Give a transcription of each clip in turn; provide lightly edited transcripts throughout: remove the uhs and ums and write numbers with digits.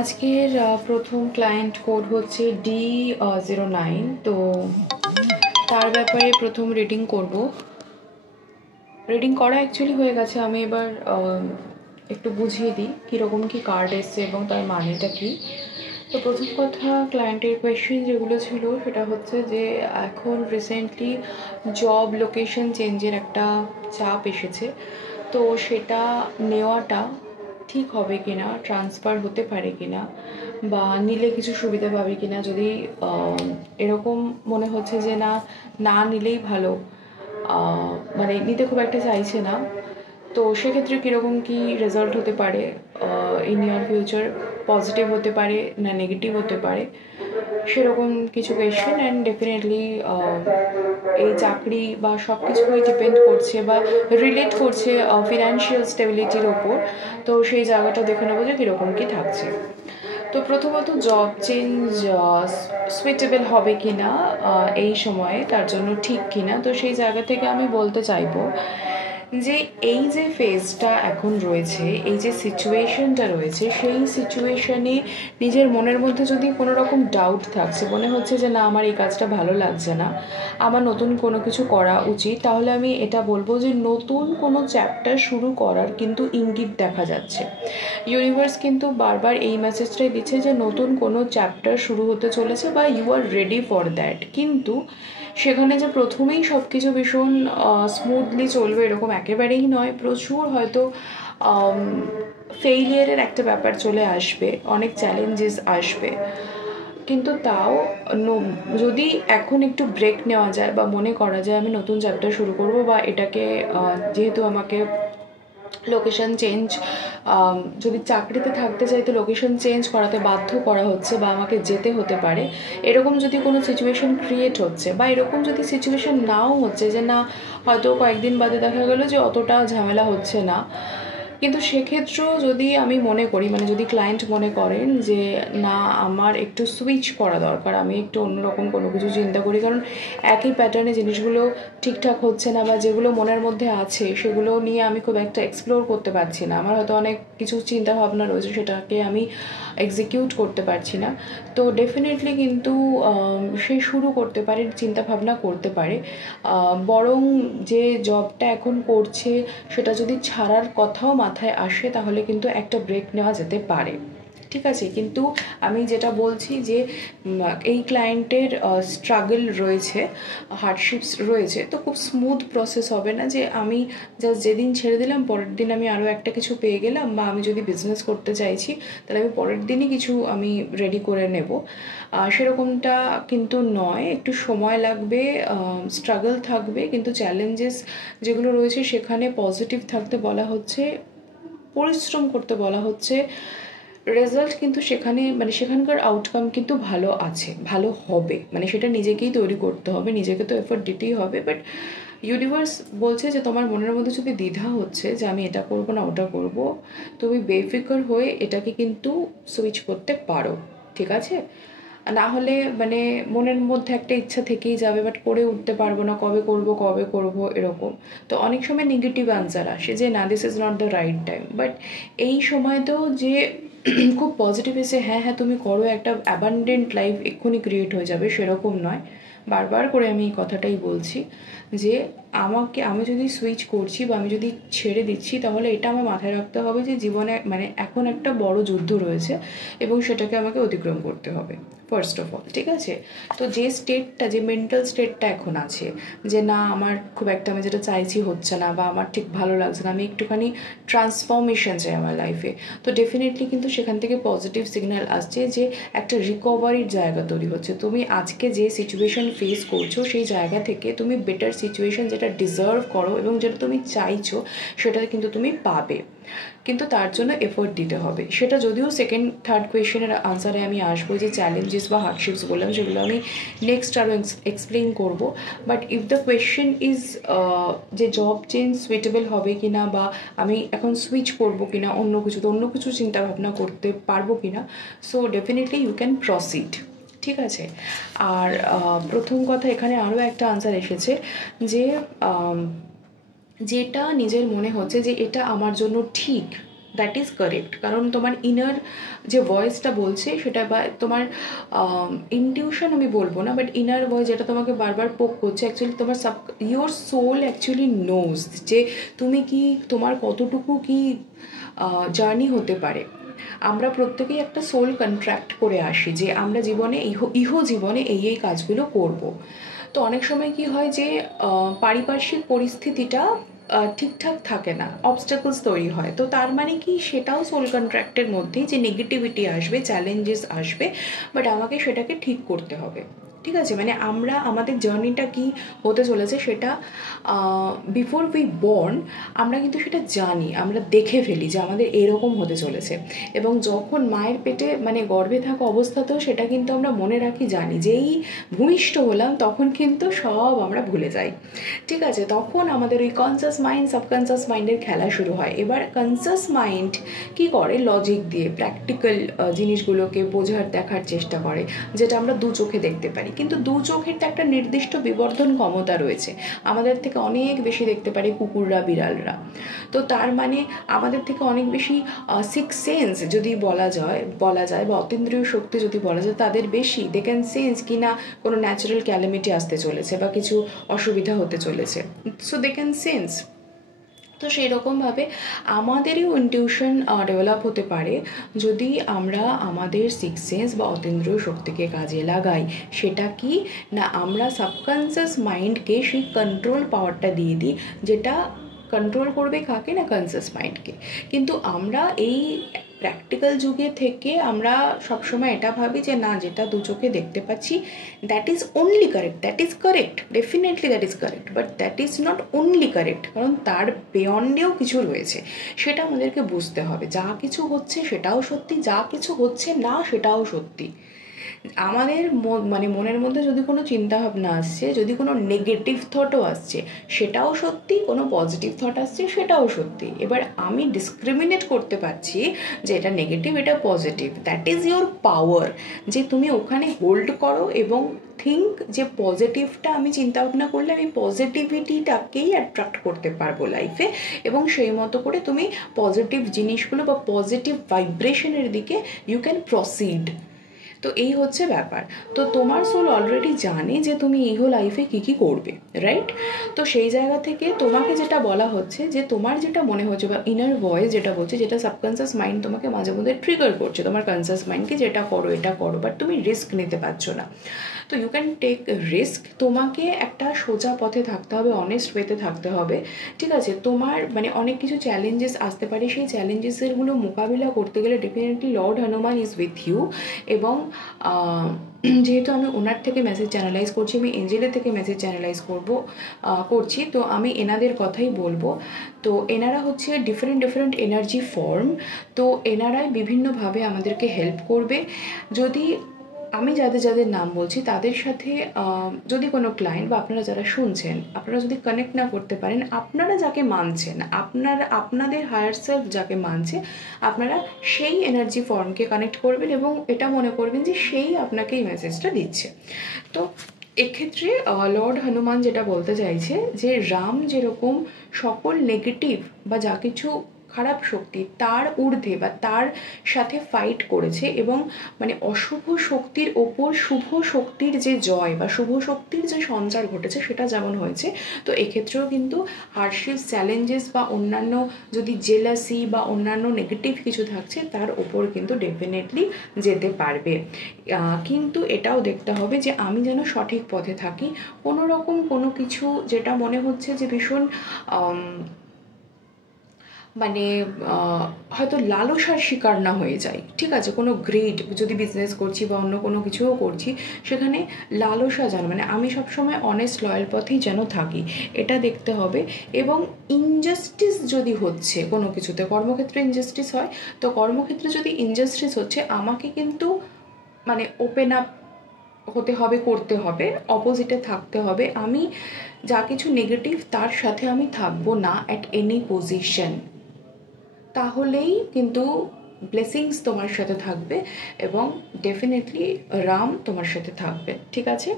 আজকের প্রথম client code হচ্ছে D09। তো তার ব্যাপারে প্রথম রিডিং করব। রিডিং করা অ্যাকচুয়ালি হয়ে গেছে, আমি এবার একটু বুঝিয়ে দিই কীরকম কী কার্ড এসছে এবং তার মানেটা কী। তো প্রথম কথা, ক্লায়েন্টের কোয়েশ্চেন যেগুলো ছিল সেটা হচ্ছে যে এখন রিসেন্টলি জব লোকেশন চেঞ্জের একটা চাপ এসেছে, তো সেটা নেওয়াটা ঠিক হবে কি না, ট্রান্সফার হতে পারে কি না, বা নিলে কিছু সুবিধা পাবে কি না। যদি এরকম মনে হচ্ছে যে না না নিলেই ভালো, মানে নিতে খুব একটা চাইছে না, তো সেক্ষেত্রে কীরকম কী রেজাল্ট হতে পারে ইন ইয়ার ফিউচার, পজিটিভ হতে পারে না নেগেটিভ হতে পারে, সেরকম কিছু কোয়েশ্চেন। অ্যান্ড ডেফিনেটলি এই চাকরি বা সব কিছুই ডিপেন্ড করছে বা রিলেট করছে ফিনান্সিয়াল স্টেবিলিটির ওপর। তো সেই জায়গাটা দেখে নেবো যে কীরকম কী থাকছে। তো প্রথমত জব চেঞ্জ সুইটেবল হবে কি না এই সময়ে, তার জন্য ঠিক কি না, তো সেই জায়গা থেকে আমি বলতে চাইবো যে এই যে ফেজটা এখন রয়েছে, এই যে সিচুয়েশনটা রয়েছে, সেই সিচুয়েশনে নিজের মনের মধ্যে যদি কোনো রকম ডাউট থাকছে, মনে হচ্ছে যে না আমার এই কাজটা ভালো লাগছে না, আমার নতুন কোনো কিছু করা উচিত, তাহলে আমি এটা বলবো যে নতুন কোনো চ্যাপ্টার শুরু করার কিন্তু ইঙ্গিত দেখা যাচ্ছে। ইউনিভার্স কিন্তু বারবার এই মেসেজটাই দিচ্ছে যে নতুন কোনো চ্যাপ্টার শুরু হতে চলেছে বা you are ready for that. কিন্তু সেখানে যে প্রথমেই সব কিছু ভীষণ স্মুথলি চলবে এরকম একেবারেই নয়, প্রচুর হয়তো ফেইলিয়ারের একটা ব্যাপার চলে আসবে, অনেক চ্যালেঞ্জেস আসবে। কিন্তু তাও যদি এখন একটু ব্রেক নেওয়া যায় বা মনে করা যায় আমি নতুন চ্যাপ্টার শুরু করব, বা এটাকে যেহেতু আমাকে লোকেশন চেঞ্জ, যদি চাকরিতে থাকতে চাই তো লোকেশন চেঞ্জ করাতে বাধ্য করা হচ্ছে বা আমাকে যেতে হতে পারে, এরকম যদি কোনো সিচুয়েশন ক্রিয়েট হচ্ছে, বা এরকম যদি সিচুয়েশন নাও হচ্ছে যে না হয়তো কয়েকদিন বাদে দেখা গেলো যে অতটা ঝামেলা হচ্ছে না, কিন্তু সেক্ষেত্রেও যদি আমি মনে করি, মানে যদি ক্লায়েন্ট মনে করেন যে না আমার একটু সুইচ করা দরকার, আমি একটু অন্যরকম কোনো কিছু চিন্তা করি, কারণ একই প্যাটার্নে জিনিসগুলো ঠিকঠাক হচ্ছে না, বা যেগুলো মনের মধ্যে আছে সেগুলো নিয়ে আমি খুব একটা এক্সপ্লোর করতে পারছি না, আমার হয়তো অনেক কিছু চিন্তা ভাবনা রয়েছে সেটাকে আমি এক্সিকিউট করতে পারছি না, তো ডেফিনেটলি কিন্তু সে শুরু করতে পারে, চিন্তা ভাবনা করতে পারে, বরং যে জবটা এখন করছে সেটা যদি ছাড়ার কথাও মাথায় আসে তাহলে কিন্তু একটা ব্রেক নেওয়া যেতে পারে। ঠিক আছে, কিন্তু আমি যেটা বলছি যে এই ক্লায়েন্টের স্ট্রাগল রয়েছে, হার্ডশিপস রয়েছে, তো খুব স্মুথ প্রসেস হবে না যে আমি জাস্ট যেদিন ছেড়ে দিলাম পরের দিন আমি আরও একটা কিছু পেয়ে গেলাম, বা আমি যদি বিজনেস করতে চাইছি তাহলে আমি পরের দিনই কিছু আমি রেডি করে নেব, সেরকমটা কিন্তু নয়। একটু সময় লাগবে, স্ট্রাগল থাকবে, কিন্তু চ্যালেঞ্জেস যেগুলো রয়েছে সেখানে পজিটিভ থাকতে বলা হচ্ছে, পরিশ্রম করতে বলা হচ্ছে, রেজাল্ট কিন্তু সেখানে মানে সেখানকার আউটকাম কিন্তু ভালো আছে, ভালো হবে, মানে সেটা নিজেকেই তৈরি করতে হবে, নিজেকে তো এফোর্ট দিতেই হবে। বাট ইউনিভার্স বলছে যে তোমার মনের মধ্যে যদি দ্বিধা হচ্ছে যে আমি এটা করবো না ওটা করবো, তুমি বেফিকর হয়ে এটাকে কিন্তু সুইচ করতে পারো, ঠিক আছে? না হলে মানে মনের মধ্যে একটা ইচ্ছা থেকেই যাবে, বাট করে উঠতে পারবো না, কবে করব এরকম। তো অনেক সময় নেগেটিভ আনসার আসে যে না this is not the right time, but এই সময়তেও যে খুব পজিটিভ এসে হ্যাঁ হ্যাঁ তুমি করো, একটা অ্যাবান্ডেন্ট লাইফ এক্ষুনি ক্রিয়েট হয়ে যাবে সেরকম নয়। বারবার করে আমি এই কথাটাই বলছি যে আমি যদি সুইচ করছি বা আমি যদি ছেড়ে দিচ্ছি তাহলে এটা আমার মাথায় রাখতে হবে যে জীবনে মানে এখন একটা বড় যুদ্ধ রয়েছে এবং সেটাকে আমাকে অতিক্রম করতে হবে ফার্স্ট অফ অল, ঠিক আছে? তো যে স্টেটটা, যে মেন্টাল স্টেটটা এখন আছে যে না আমার খুব একটা আমি যেটা চাইছি হচ্ছে না, বা আমার ঠিক ভালো লাগছে না, আমি একটুখানি ট্রান্সফরমেশন চাই আমার লাইফে, তো ডেফিনেটলি কিন্তু সেখান থেকে পজিটিভ সিগন্যাল আসছে যে একটা রিকভারির জায়গা তৈরি হচ্ছে। তুমি আজকে যে সিচুয়েশন ফেস করছো সেই জায়গা থেকে তুমি বেটার সিচুয়েশন যেটা ডিজার্ভ করো এবং যেটা তুমি চাইছো সেটা কিন্তু তুমি পাবে, কিন্তু তার জন্য এফোর্ট দিতে হবে। সেটা যদিও সেকেন্ড থার্ড কোয়েশ্চেনের আনসারে আমি আসবো, যে চ্যালেঞ্জেস বা হার্ডশিপস বললাম সেগুলো আমি নেক্সট আরও এক্সপ্লেন করবো। But if the question is যে জব চেঞ্জ সুইটেবল হবে কি না, বা আমি এখন সুইচ করবো কি না অন্য কিছু চিন্তাভাবনা করতে পারবো কি না, so definitely you can proceed, ঠিক আছে? আর প্রথম কথা এখানে আরও একটা আনসার এসেছে যে যেটা নিজের মনে হচ্ছে যে এটা আমার জন্য ঠিক, দ্যাট ইজ কারেক্ট, কারণ তোমার ইনার যে ভয়েসটা বলছে সেটা, বা তোমার ইনটিউশন আমি বলবো না, বাট ইনার ভয়েস যেটা তোমাকে বারবার পোক করছে, অ্যাকচুয়ালি তোমার ইয়োর সোল অ্যাকচুয়ালি নোজ যে তুমি কি, তোমার কতটুকু কি জার্নি হতে পারে। আমরা প্রত্যেকেই একটা সোল কন্ট্রাক্ট করে আসি যে আমরা জীবনে ইহ জীবনে এই কাজগুলো করব। তো অনেক সময় কি হয় যে পারিপার্শ্বিক পরিস্থিতিটা ঠিকঠাক থাকে না, অবস্টাকলস তৈরি হয়। তো তার মানে কি, সেটাও সোল কন্ট্রাক্টের মধ্যেই যে নেগেটিভিটি আসবে, চ্যালেঞ্জেস আসবে, বাট আমাকে সেটাকে ঠিক করতে হবে। ঠিক আছে, মানে আমরা আমাদের জার্নিটা কি হতে চলেছে সেটা বিফোর উই বর্ন আমরা কিন্তু সেটা জানি, আমরা দেখে ফেলি যে আমাদের এরকম হতে চলেছে। এবং যখন মায়ের পেটে মানে গর্ভে থাকা অবস্থাতেও সেটা কিন্তু আমরা মনে রাখি, জানি। যেই ভূমিষ্ঠ হলাম তখন কিন্তু সব আমরা ভুলে যাই। ঠিক আছে, তখন আমাদের ওই কনসাস মাইন্ড সাবকনসাস মাইন্ডের খেলা শুরু হয়। এবার কনসাস মাইন্ড কি করে, লজিক দিয়ে প্র্যাকটিক্যাল জিনিসগুলোকে বোঝার দেখার চেষ্টা করে, যেটা আমরা দু চোখে দেখতে পারি। কিন্তু দু চোখের তো একটা নির্দিষ্ট বিবর্ধন ক্ষমতা রয়েছে, আমাদের থেকে অনেক বেশি দেখতে পারে কুকুররা, বিড়ালরা। তো তার মানে আমাদের থেকে অনেক বেশি সিক্স সেন্স যদি বলা যায় বা অতীন্দ্রিয় শক্তি যদি বলা যায়, তাদের বেশি। দে ক্যান সেন্স কি না কোনো ন্যাচারাল ক্যালামিটি আসতে চলেছে বা কিছু অসুবিধা হতে চলেছে, সো দে ক্যান সেন্স। তো সেই রকমভাবে আমাদেরও ইনটিউশন ডেভেলপ হতে পারে যদি আমরা আমাদের সিক্স সেন্স বা অতীন্দ্রিয় শক্তিকে কাজে লাগাই। সেটা কি না, আমরা সাবকনসিয়াস মাইন্ডকে সেই কন্ট্রোল পাওয়ারটা দিয়ে দিই, যেটা কন্ট্রোল করবে কাকে না, কনসিয়াস মাইন্ডকে। কিন্তু আমরা এই প্র্যাকটিক্যাল যুগে থেকে আমরা সবসময় এটা ভাবি যে না, যেটা দু চোখে দেখতে পাচ্ছি that is only correct, that is correct, definitely that is correct, but that is not only correct, কারণ তার বিয়ন্ডেও কিছু রয়েছে, সেটা আমাদেরকে বুঝতে হবে। যা কিছু হচ্ছে সেটাও সত্যি, যা কিছু হচ্ছে না সেটাও সত্যি। আমাদের মানে মনের মধ্যে যদি কোনো চিন্তাভাবনা আসছে, যদি কোনো নেগেটিভ থটও আসছে, সেটাও সত্যি, কোনো পজিটিভ থট আসছে সেটাও সত্যি। এবার আমি ডিসক্রিমিনেট করতে পারছি যে এটা নেগেটিভ, এটা পজিটিভ। দ্যাট ইজ ইয়োর পাওয়ার, যে তুমি ওখানে হোল্ড করো এবং থিঙ্ক যে পজিটিভটা আমি চিন্তা ভাবনা করলে আমি পজিটিভিটিটাকেই অ্যাট্রাক্ট করতে পারবো লাইফে, এবং সেই মতো করে তুমি পজিটিভ জিনিসগুলো বা পজিটিভ ভাইব্রেশনের দিকে ইউ ক্যান প্রসিড। তো এই হচ্ছে ব্যাপার। তো তোমার সোল অলরেডি জানে যে তুমি ইহো লাইফে কী কী করবে, রাইট? তো সেই জায়গা থেকে তোমাকে যেটা বলা হচ্ছে, যে তোমার যেটা মনে হচ্ছে বা ইনার ভয়েস যেটা বলছে, যেটা সাবকনসিয়াস মাইন্ড তোমাকে মাঝে মধ্যে ট্রিগার করছে, তোমার কনসিয়াস মাইন্ডকে যেটা করো এটা করো, বাট তুমি রিস্ক নিতে পারছো না। তো ইউ ক্যান টেক রিস্ক। তোমাকে একটা সোজা পথে থাকতে হবে, অনেস্ট ওয়েতে থাকতে হবে। ঠিক আছে, তোমার মানে অনেক কিছু চ্যালেঞ্জেস আসতে পারে, সেই চ্যালেঞ্জেসেরগুলো মোকাবিলা করতে গেলে definitely lord Hanuman is with you. এবং যেহেতু আমি ওনার থেকে মেসেজ চ্যানেলাইজ করছি, আমি এঞ্জেলের থেকে মেসেজ চ্যানেলাইজ করছি, তো আমি এনাদের কথাই বলবো। তো এনারা হচ্ছে ডিফারেন্ট এনার্জি ফর্ম। তো এনারাই বিভিন্নভাবে আমাদেরকে হেল্প করবে। যদি আমি যাদের নাম বলছি তাদের সাথে যদি কোনো ক্লায়েন্ট বা আপনারা যারা শুনছেন, আপনারা যদি কানেক্ট না করতে পারেন, আপনারা যাকে মানছেন, আপনাদের হায়ার সেলফ যাকে মানছে, আপনারা সেই এনার্জি ফর্মকে কানেক্ট করবেন এবং এটা মনে করবেন যে সেই আপনাকে এই মেসেজটা দিচ্ছে। তো এক্ষেত্রে লর্ড হনুমান যেটা বলতে চাইছে, যে রাম যেরকম সকল নেগেটিভ বা যা কিছু খারাপ শক্তি তার ঊর্ধ্বে বা তার সাথে ফাইট করেছে, এবং মানে অশুভ শক্তির ওপর শুভ শক্তির যে জয় বা শুভ শক্তির যে সঞ্চার ঘটেছে সেটা যেমন হয়েছে, তো এক্ষেত্রেও কিন্তু হার্শিপ চ্যালেঞ্জেস বা অন্যান্য যদি জেলাসি বা অন্যান্য নেগেটিভ কিছু থাকছে তার ওপর কিন্তু ডেফিনেটলি যেতে পারবে। কিন্তু এটাও দেখতে হবে যে আমি যেন সঠিক পথে থাকি, কোনো রকম কোনো কিছু যেটা মনে হচ্ছে যে ভীষণ মানে হয়তো লালসার শিকার না হয়ে যায়। ঠিক আছে, কোনো গ্রেড যদি বিজনেস করছি বা অন্য কোনো কিছুও করছি, সেখানে লালসা যেন, মানে আমি সবসময় অনেস্ট লয়াল পথেই যেন থাকি, এটা দেখতে হবে। এবং ইনজাস্টিস যদি হচ্ছে কোনো কিছুতে, কর্মক্ষেত্রে ইনজাস্টিস হয়, তো কর্মক্ষেত্রে যদি ইনজাস্টিস হচ্ছে, আমাকে কিন্তু মানে ওপেন আপ হতে হবে, করতে হবে, অপোজিটে থাকতে হবে। আমি যা কিছু নেগেটিভ তার সাথে আমি থাকবো না অ্যাট এনি পজিশন, তাহলেই কিন্তু ব্লেসিংস তোমার সাথে থাকবে এবং ডেফিনেটলি রাম তোমার সাথে থাকবে। ঠিক আছে,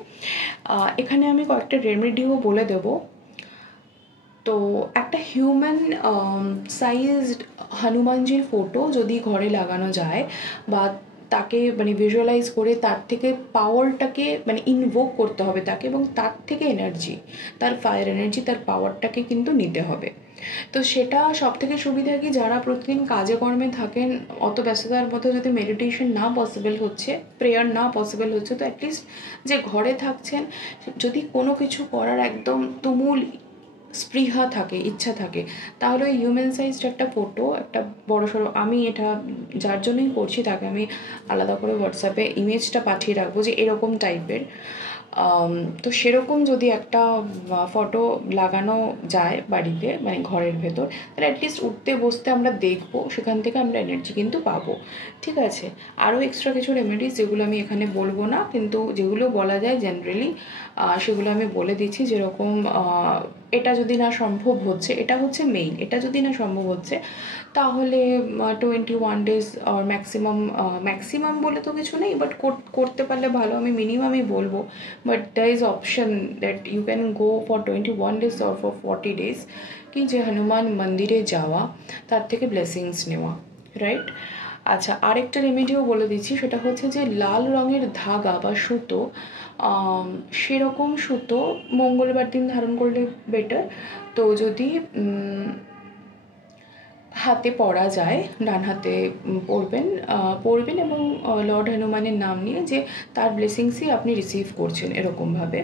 এখানে আমি কয়েকটা রেমেডিও বলে দেব। তো একটা হিউম্যান সাইজড হনুমানজির ফটো যদি ঘরে লাগানো যায় বা তাকে মানে ভিজুয়ালাইজ করে তার থেকে পাওয়ারটাকে মানে ইনভোক করতে হবে তাকে, এবং তার থেকে এনার্জি, তার ফায়ার এনার্জি, তার পাওয়ারটাকে কিন্তু নিতে হবে। তো সেটা সব থেকে সুবিধা কি, যারা প্রতিদিন কাজে কর্মে থাকেন, অত ব্যস্ততার মধ্যে যদি মেডিটেশন না পসিবল হচ্ছে, প্রেয়ার না পসিবল হচ্ছে, তো অ্যাটলিস্ট যে ঘরে থাকছেন, যদি কোনো কিছু করার একদম তুমুল স্পৃহা থাকে, ইচ্ছা থাকে, তাহলে ওই হিউম্যান সাইজড একটা ফটো, একটা বড়সড়, আমি এটা যার জন্যই করছি তাকে আমি আলাদা করে হোয়াটসঅ্যাপে ইমেজটা পাঠিয়ে রাখবো যে এরকম টাইপের। তো সেরকম যদি একটা ফটো লাগানো যায় বাড়িতে, মানে ঘরের ভেতর, তাহলে অ্যাটলিস্ট উঠতে বসতে আমরা দেখবো, সেখান থেকে আমরা এনার্জি কিন্তু পাবো। ঠিক আছে, আরও এক্সট্রা কিছু রেমেডিস যেগুলো আমি এখানে বলবো না, কিন্তু যেগুলো বলা যায় জেনারেলি সেগুলো আমি বলে দিচ্ছি। যেরকম এটা যদি না সম্ভব হচ্ছে, এটা হচ্ছে মেইন, এটা যদি না সম্ভব হচ্ছে, তাহলে 21 ডেজ আর ম্যাক্সিমাম বলে তো কিছু নেই, বাট করতে পারলে ভালো, আমি মিনিমামই বলবো। But there is option that you can go for 21 days or for 40 days, কি যে হনুমান মন্দিরে যাওয়া, তার থেকে ব্লেসিংস নেওয়া, রাইট? আচ্ছা, আরেকটা রেমেডিও বলে দিচ্ছি, সেটা হচ্ছে যে লাল রঙের ধাগা বা সুতো, সেরকম সুতো মঙ্গলবার দিন ধারণ করলে বেটার। তো যদি হাতে পরা যায়, ডান হাতে পরবেন এবং লর্ড হনুমানের নাম নিয়ে যে তার ব্লেসিংসই আপনি রিসিভ করছেন, এরকমভাবে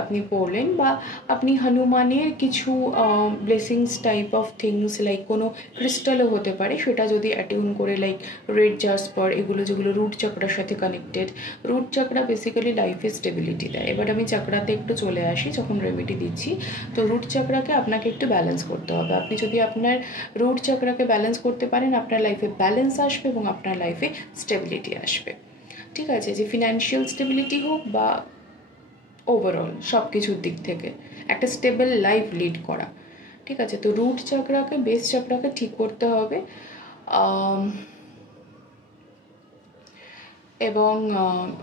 আপনি পড়লেন। বা আপনি হনুমানের কিছু blessings type of things, like কোনো ক্রিস্টালও হতে পারে, সেটা যদি অ্যাটিউন করে, লাইক রেড জাসপার, এগুলো যেগুলো রুট চক্রার সাথে কানেক্টেড। রুট চক্রা বেসিক্যালি লাইফে স্টেবিলিটি দেয়। এবার আমি চক্রাতে একটু চলে আসি যখন রেমেডি দিচ্ছি। তো রুট চক্রাকে আপনাকে একটু ব্যালেন্স করতে হবে। আপনি যদি আপনার রুট চক্রাকে ব্যালেন্স করতে পারেন, আপনার লাইফে ব্যালেন্স আসবে এবং আপনার লাইফে স্টেবিলিটি আসবে। ঠিক আছে, যে ফিনান্সিয়াল স্টেবিলিটি হোক বা ওভারঅল সব কিছুর দিক থেকে একটা স্টেবল লাইফ লিড করা। ঠিক আছে, তো রুট চক্রাকে, বেস চক্রাকে ঠিক করতে হবে। এবং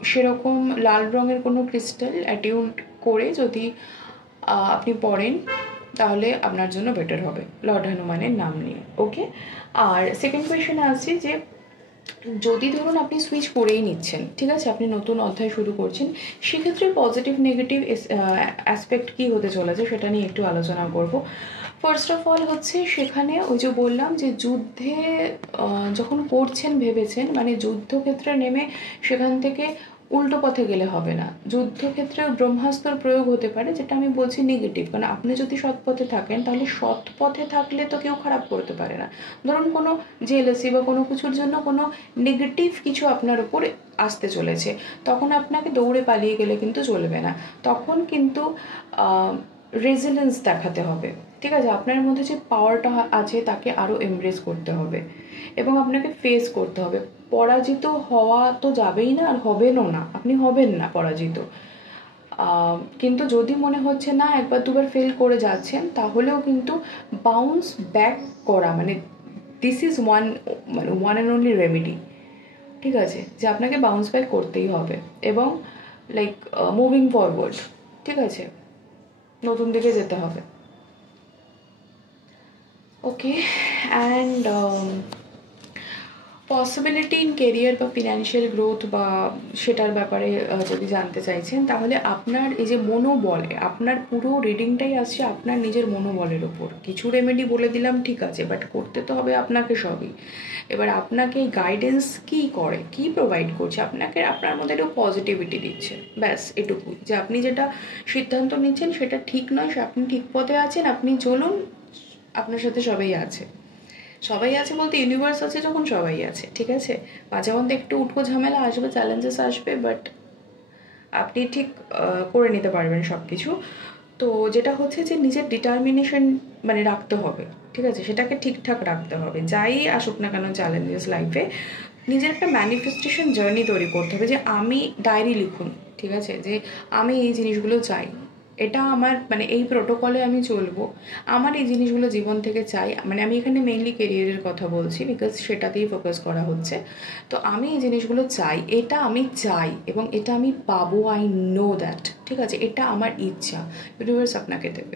সেরকম লাল রঙের কোনো ক্রিস্টাল অ্যাটিউন করে যদি আপনি পড়েন, তাহলে আপনার জন্য বেটার হবে লর্ড হনুমানের নাম নিয়ে। ওকে, আর সেকেন্ড কোয়েশ্চেনে আসছি যে যদি ধরুন আপনি সুইচ করেই নিচ্ছেন, ঠিক আছে, আপনি নতুন অধ্যায় শুরু করছেন, সেক্ষেত্রে পজিটিভ নেগেটিভ অ্যাসপেক্ট কী হতে চলেছে সেটা নিয়ে একটু আলোচনা করব। ফার্স্ট অফ অল হচ্ছে, সেখানে ওই যে বললাম যে যুদ্ধে যখন করছেন ভেবেছেন, মানে যুদ্ধক্ষেত্রে নেমে সেখান থেকে উল্টো পথে গেলে হবে না। যুদ্ধক্ষেত্রে ব্রহ্মাস্ত্র প্রয়োগ হতে পারে, যেটা আমি বলছি নেগেটিভ, কারণ আপনি যদি সৎ পথে থাকেন, তাহলে সৎ পথে থাকলে তো কেউ খারাপ করতে পারে না। ধরুন কোনো জেলাসি বা কোনো কিছুর জন্য কোনো নেগেটিভ কিছু আপনার উপরে আসতে চলেছে, তখন আপনাকে দৌড়ে পালিয়ে গেলে কিন্তু চলবে না। তখন কিন্তু রেজিলেন্স দেখাতে হবে। ঠিক আছে, আপনার মধ্যে যে পাওয়ারটা আছে তাকে আরও এমব্রেস করতে হবে এবং আপনাকে ফেস করতে হবে। পরাজিত হওয়া তো যাবেই না, আর হবেনও না, আপনি হবেন না পরাজিত। কিন্তু যদি মনে হচ্ছে না একবার দুবার ফেল করে যাচ্ছেন, তাহলেও কিন্তু বাউন্স ব্যাক করা, মানে this is one and only remedy. ঠিক আছে, যে আপনাকে বাউন্স ব্যাক করতেই হবে এবং লাইক মুভিং ফরওয়ার্ড। ঠিক আছে, নতুন দিকে যেতে হবে। ওকে, অ্যান্ড পসিবিলিটি ইন কেরিয়ার বা ফিনান্সিয়াল গ্রোথ বা সেটার ব্যাপারে যদি জানতে চাইছেন, তাহলে আপনার এই যে মনোবলে, আপনার পুরো রিডিংটাই আসছে আপনার নিজের মনোবলের ওপর। কিছু রেমেডি বলে দিলাম, ঠিক আছে, বাট করতে তো হবে আপনাকে সবই। এবার আপনাকে গাইডেন্স কী করে, কী প্রোভাইড করছে আপনাকে, আপনার মধ্যে একটু পজিটিভিটি দিচ্ছে, ব্যাস এটুকুই, যে আপনি যেটা সিদ্ধান্ত নিচ্ছেন সেটা ঠিক নয়, আপনি ঠিক পথে আছেন, আপনি চলুন, আপনার সাথে সবাই আছে। সবাই আছে বলতে ইউনিভার্স আছে যখন, সবাই আছে। ঠিক আছে, মাঝে মধ্যে একটু উটকো ঝামেলা আসবে, চ্যালেঞ্জেস আসবে, বাট আপনি ঠিক করে নিতে পারবেন সব কিছু। তো যেটা হচ্ছে যে নিজের ডিটারমিনেশন মানে রাখতে হবে। ঠিক আছে, সেটাকে ঠিকঠাক রাখতে হবে, যাই আসুক না কেন চ্যালেঞ্জেস লাইফে। নিজের একটা ম্যানিফেস্টেশন জার্নি তৈরি করতে হবে, যে আমি ডায়েরি লিখুন। ঠিক আছে, যে আমি এই জিনিসগুলো চাই, এটা আমার মানে এই প্রোটোকলে আমি চলবো, আমার এই জিনিসগুলো জীবন থেকে চাই। মানে আমি এখানে মেইনলি কেরিয়ারের কথা বলছি, বিকজ সেটাতেই ফোকাস করা হচ্ছে। তো আমি এই জিনিসগুলো চাই, এটা আমি চাই এবং এটা আমি পাবো, আই নো দ্যাট, ঠিক আছে? এটা আমার ইচ্ছা, ইউনিভার্স আপনাকে দেবে।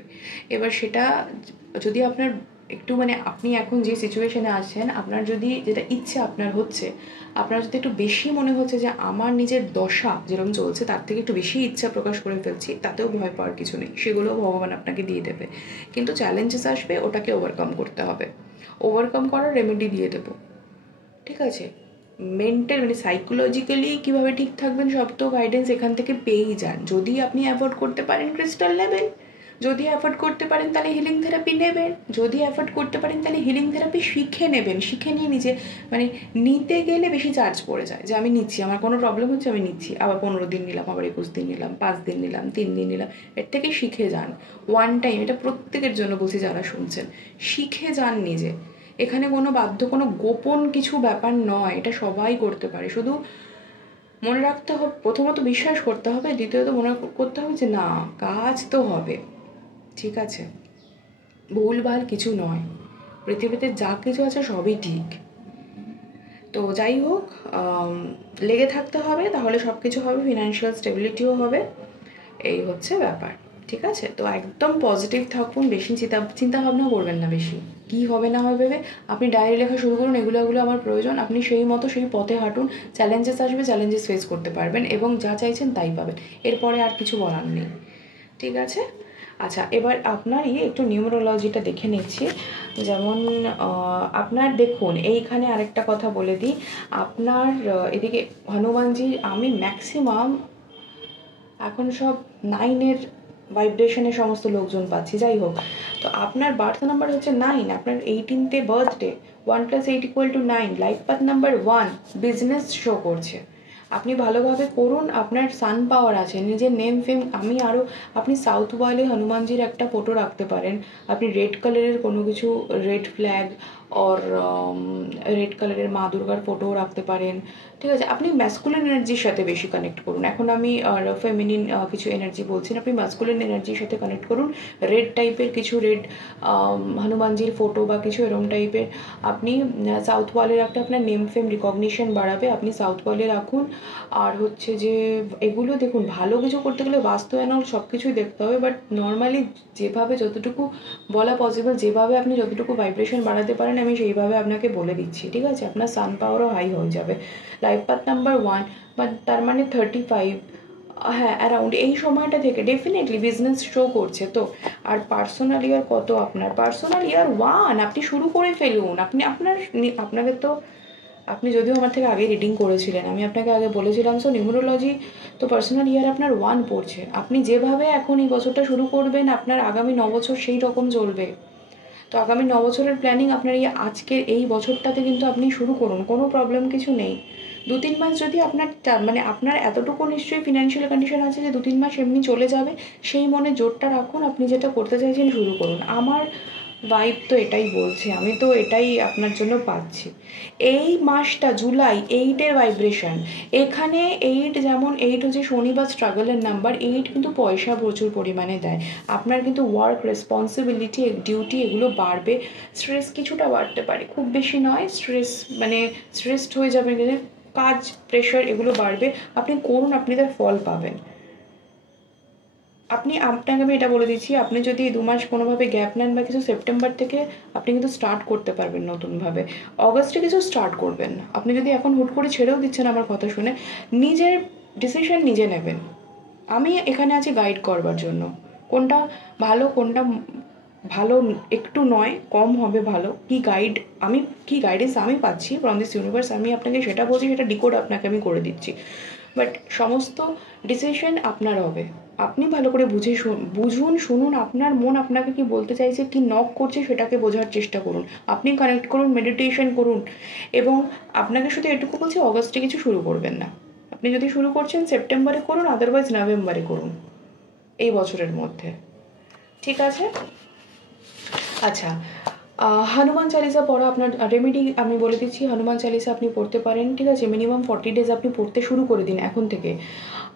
এবার সেটা যদি আপনার একটু মানে আপনি এখন যে সিচুয়েশনে আছেন, আপনার যদি যেটা ইচ্ছে আপনার হচ্ছে, আপনার যদি একটু বেশি মনে হচ্ছে যে আমার নিজের দশা যেরকম চলছে তার থেকে একটু বেশি ইচ্ছা প্রকাশ করে ফেলছি, তাতেও ভয় পাওয়ার কিছু নেই, সেগুলোও ভগবান আপনাকে দিয়ে দেবে। কিন্তু চ্যালেঞ্জেস আসবে, ওটাকে ওভারকাম করতে হবে, ওভারকাম করার রেমেডি দিয়ে দেবো, ঠিক আছে? মেন্টাল মানে সাইকোলজিক্যালি কীভাবে ঠিক থাকবেন সব তো গাইডেন্স এখান থেকে পেয়েই যান। যদি আপনি অ্যাফোর্ড করতে পারেন ক্রিস্টাল নেবেন, যদি অ্যাফোর্ড করতে পারেন তাহলে হিলিং থেরাপি নেবেন, যদি অ্যাফোর্ড করতে পারেন তাহলে হিলিং থেরাপি শিখে নেবেন। শিখে নিয়ে নিজে মানে নিতে গেলে বেশি চার্জ পড়ে যায়, যে আমি নিচ্ছি, আমার কোনো প্রবলেম হচ্ছে আমি নিচ্ছি, আবার 15 দিন নিলাম, আবার 21 দিন নিলাম, 5 দিন নিলাম, 3 দিন নিলাম। এর থেকে শিখে যান ওয়ান টাইম। এটা প্রত্যেকের জন্য বলছি যারা শুনছেন, শিখে যান নিজে। এখানে কোনো বাধ্য কোনো গোপন কিছু ব্যাপার নয়, এটা সবাই করতে পারে। শুধু মনে রাখতে হবে, প্রথমত বিশ্বাস করতে হবে, দ্বিতীয়ত মনে করতে হবে যে না, কাজ তো হবে, ঠিক আছে? ভুলভাল কিছু নয়, পৃথিবীতে যা কিছু আছে সবই ঠিক। তো যাই হোক, লেগে থাকতে হবে, তাহলে সব কিছু হবে, ফিনান্সিয়াল স্টেবিলিটিও হবে, এই হচ্ছে ব্যাপার, ঠিক আছে? তো একদম পজিটিভ থাকুন, বেশি চিন্তা ভাবনা করবেন না বেশি, কী হবে না হবে ভেবে আপনি ডায়েরি লেখা শুরু করুন, এগুলো আমার প্রয়োজন, আপনি সেই মতো সেই পথে হাঁটুন। চ্যালেঞ্জেস আসবে, চ্যালেঞ্জেস ফেস করতে পারবেন এবং যা চাইছেন তাই পাবেন, এরপরে আর কিছু বলার নেই, ঠিক আছে? আচ্ছা, এবার আপনার একটু নিউমেরোলজিটা দেখে নিচ্ছি। যেমন আপনার দেখুন, এইখানে আরেকটা কথা বলে দিই, আপনার এদিকে হনুমানজি আমি ম্যাক্সিমাম এখন সব 9-এর ভাইব্রেশনের সমস্ত লোকজন পাচ্ছি। যাই হোক, তো আপনার বার্থ নাম্বার হচ্ছে 9, আপনার 18th birthday, 1 + 8 = 9, life path number 1, business show করছে। আপনি ভালোভাবে করুন, আপনার সান পাওয়ার আছে, নিজের নেম ফেম। আপনি সাউথ ওয়ালে হনুমানজির একটা ফটো রাখতে পারেন, আপনি রেড কালারের কোনো কিছু, রেড ফ্ল্যাগ অর রেড কালারের মা দুর্গার ফটোও রাখতে পারেন, ঠিক আছে? আপনি ম্যাসকুলিন এনার্জির সাথে বেশি কানেক্ট করুন। এখন আমি ফেমিনিন কিছু এনার্জি বলছি না, আপনি ম্যাসকুলিন এনার্জির সাথে কানেক্ট করুন। রেড টাইপের কিছু, রেড হনুমানজির ফটো বা কিছু এরম টাইপের আপনি সাউথ ওয়ালে রাখতে আপনার নেম ফেম রিকগনিশন বাড়াবে, আপনি সাউথ ওয়ালে রাখুন। আর হচ্ছে যে এগুলো দেখুন, ভালো কিছু করতে গেলে বাস্তু অ্যানল সব কিছুই দেখতে হবে, বাট নর্মালি যেভাবে যতটুকু বলা পসিবল, যেভাবে আপনি যতটুকু ভাইব্রেশন বাড়াতে পারেন আমি সেইভাবে আপনাকে বলে দিচ্ছি, ঠিক আছে? আপনার সান পাওয়ারও হাই হয়ে যাবে। লাইফ পাথ নাম্বার 1, বাট তার মানে 35, হ্যাঁ অ্যারাউন্ড এই সময়টা থেকে ডেফিনেটলি বিজনেস শো করছে। তো আর পার্সোনাল ইয়ার কত? আপনার পার্সোনাল ইয়ার 1, আপনি শুরু করে ফেলুন। আপনাকে তো, আপনি যদিও আমার থেকে আগে রিডিং করেছিলেন, আমি আপনাকে আগে বলেছিলাম। সো নিউমেরোলজি তো পার্সোনাল ইয়ার আপনার 1 পড়ছে। আপনি যেভাবে এখন এই বছরটা শুরু করবেন, আপনার আগামী 9 বছর সেই রকম চলবে। তো আগামী 9 বছরের প্ল্যানিং আপনার আজকের এই বছরটাতে কিন্তু আপনি শুরু করুন, কোনো প্রবলেম কিছু নেই। 2-3 মাস যদি আপনার মানে আপনার এতটুকু নিশ্চয়ই ফিনান্সিয়াল কন্ডিশন আছে যে 2-3 মাস এমনি চলে যাবে, সেই মনে জোরটা রাখুন, আপনি যেটা করতে চাইছেন শুরু করুন। আমার ভাইব তো এটাই বলছে, আমি তো এটাই আপনার জন্য পাচ্ছি। এই মাসটা জুলাই, 8-এর ভাইব্রেশন, এখানে 8 যেমন 8 হচ্ছে শনি বা স্ট্রাগলের নাম্বার, 8 কিন্তু পয়সা প্রচুর পরিমাণে দেয়। আপনার কিন্তু ওয়ার্ক রেসপন্সিবিলিটি, ডিউটি এগুলো বাড়বে, স্ট্রেস কিছুটা বাড়তে পারে, খুব বেশি নয়। মানে স্ট্রেসড হয়ে যাবে, কাজ প্রেশার এগুলো বাড়বে। আপনি করুন, আপনি তার ফল পাবেন। আপনাকে আমি এটা বলে দিচ্ছি, আপনি যদি 2 মাস কোনোভাবে গ্যাপ নেন বা কিছু, সেপ্টেম্বর থেকে আপনি কিন্তু স্টার্ট করতে পারবেন নতুনভাবে। অগস্টে কিছু স্টার্ট করবেন না। আপনি যদি এখন হুট করে ছেড়েও দিচ্ছেন আমার কথা শুনে, নিজের ডিসিশন নিজে নেবেন। আমি এখানে আছি গাইড করবার জন্য, কোনটা ভালো কোনটা ভালো একটু নয়, কম হবে ভালো, কি গাইডেন্স আমি পাচ্ছি ফ্রম দিস ইউনিভার্স, আমি আপনাকে সেটা বলছি, সেটা ডিকোড আপনাকে আমি করে দিচ্ছি। বাট সমস্ত ডিসিশন আপনার হবে। আপনি ভালো করে বুঝুন, শুনুন, আপনার মন আপনাকে কি বলতে চাইছে, কি নক করছে, সেটাকে বোঝার চেষ্টা করুন। আপনি কানেক্ট করুন, মেডিটেশন করুন। এবং আপনাকে শুধু এটুকু বলছি, অগস্টে কিছু শুরু করবেন না। আপনি যদি শুরু করছেন সেপ্টেম্বরে করুন, আদারওয়াইজ নভেম্বরে করুন, এই বছরের মধ্যে, ঠিক আছে? আচ্ছা, হনুমান চালিসা পড়া আপনার রেমেডি আমি বলে দিচ্ছি। হনুমান চালিসা আপনি পড়তে পারেন, ঠিক আছে? মিনিমাম 40 ডেজ আপনি পড়তে শুরু করে দিন এখন থেকে।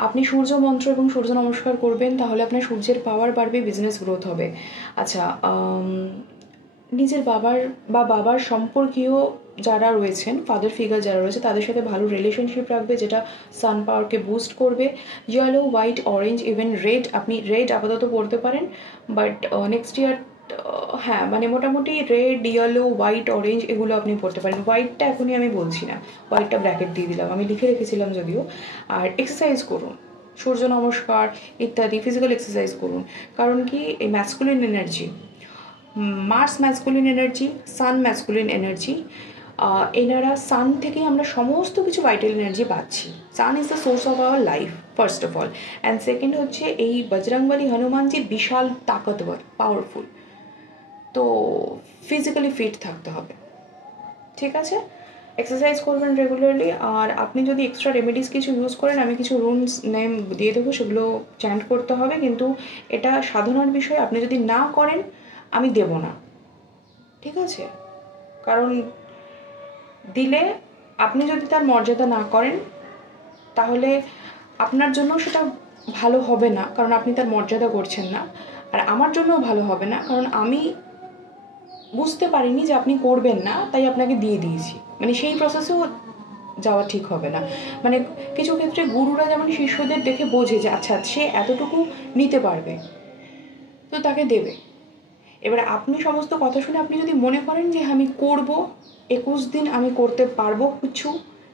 আপনি সূর্য মন্ত্র এবং সূর্য নমস্কার করবেন, তাহলে আপনার সূর্যের পাওয়ার বাড়বে, বিজনেস গ্রোথ হবে। আচ্ছা, নিজের বাবার সম্পর্কীয় যারা রয়েছেন, ফাদার ফিগার যারা রয়েছে, তাদের সাথে ভালো রিলেশনশিপ রাখবে, যেটা সান পাওয়ারকে বুস্ট করবে। Yellow, white, orange, even red, আপনি রেড আপাতত পড়তে পারেন, বাট নেক্সট ইয়ার হ্যাঁ মানে মোটামুটি রেড, ইয়েলো, হোয়াইট, অরেঞ্জ এগুলো আপনি পড়তে পারেন। হোয়াইটটা এখনই আমি বলছি না, হোয়াইটটা ব্র্যাকেট দিয়ে দিলাম, আমি লিখে রেখেছিলাম যদিও। আর এক্সারসাইজ করুন, সূর্য নমস্কার ইত্যাদি ফিজিক্যাল এক্সারসাইজ করুন। কারণ কি, এই masculine energy, Mars masculine energy, sun masculine energy, এনারা সান থেকেই আমরা সমস্ত কিছু ভাইটাল এনার্জি পাচ্ছি। Sun is the source of our life first of all, and second হচ্ছে এই বজরংবলী হনুমানজি বিশাল তাকতবর, পাওয়ারফুল। তো ফিজিক্যালি ফিট থাকতে হবে, ঠিক আছে? এক্সারসাইজ করবেন রেগুলারলি। আর আপনি যদি এক্সট্রা রেমেডিস কিছু ইউজ করেন, আমি কিছু রুমস নেম দিয়ে দেবো, সেগুলো চ্যান্ট করতে হবে, কিন্তু এটা সাধনার বিষয়। আপনি যদি না করেন আমি দেব না, ঠিক আছে? কারণ দিলে আপনি যদি তার মর্যাদা না করেন, তাহলে আপনার জন্য সেটা ভালো হবে না, কারণ আপনি তার মর্যাদা করছেন না। আর আমার জন্যও ভালো হবে না, কারণ আমি বুঝতে পারিনি যে আপনি করবেন না, তাই আপনাকে দিয়ে দিয়েছি। মানে সেই প্রসেসেও যাওয়া ঠিক হবে না। মানে কিছু ক্ষেত্রে গুরুরা যেমন শিষ্যদের দেখে বোঝে যে আচ্ছা সে এতটুকু নিতে পারবে, তো তাকে দেবে। এবার আপনি সমস্ত কথা শুনে আপনি যদি মনে করেন যে আমি করব, 21 দিন আমি করতে পারবো কিছু,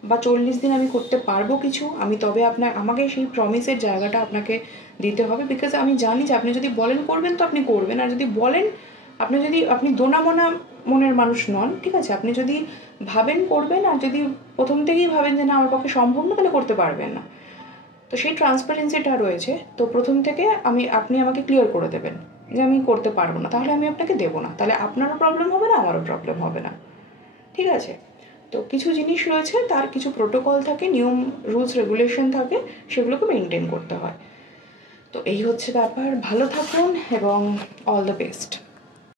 বা 40 দিন আমি করতে পারবো কিছু, আমি তবে আমাকে সেই প্রমিসের জায়গাটা আপনাকে দিতে হবে। বিকজ আমি জানি যে আপনি যদি বলেন করবেন তো আপনি করবেন, আর যদি বলেন আপনি দোনামোনা মনের মানুষ নন, ঠিক আছে? আপনি যদি ভাবেন করবেন, আর যদি প্রথম থেকেই ভাবেন যে না আমার পক্ষে সম্ভব না, তাহলে করতে পারবেন না। তো সেই ট্রান্সপারেন্সিটা রয়েছে। তো প্রথম থেকে আপনি আমাকে ক্লিয়ার করে দেবেন যে আমি করতে পারবো না, তাহলে আমি আপনাকে দেবো না। তাহলে আপনারও প্রবলেম হবে না, আমারও প্রবলেম হবে না, ঠিক আছে? তো কিছু জিনিস রয়েছে, তার কিছু প্রোটোকল থাকে, নিয়ম, রুলস, রেগুলেশন থাকে, সেগুলোকে মেনটেন করতে হয়। তো এই হচ্ছে ব্যাপার। ভালো থাকুন এবং অল দ্য বেস্ট।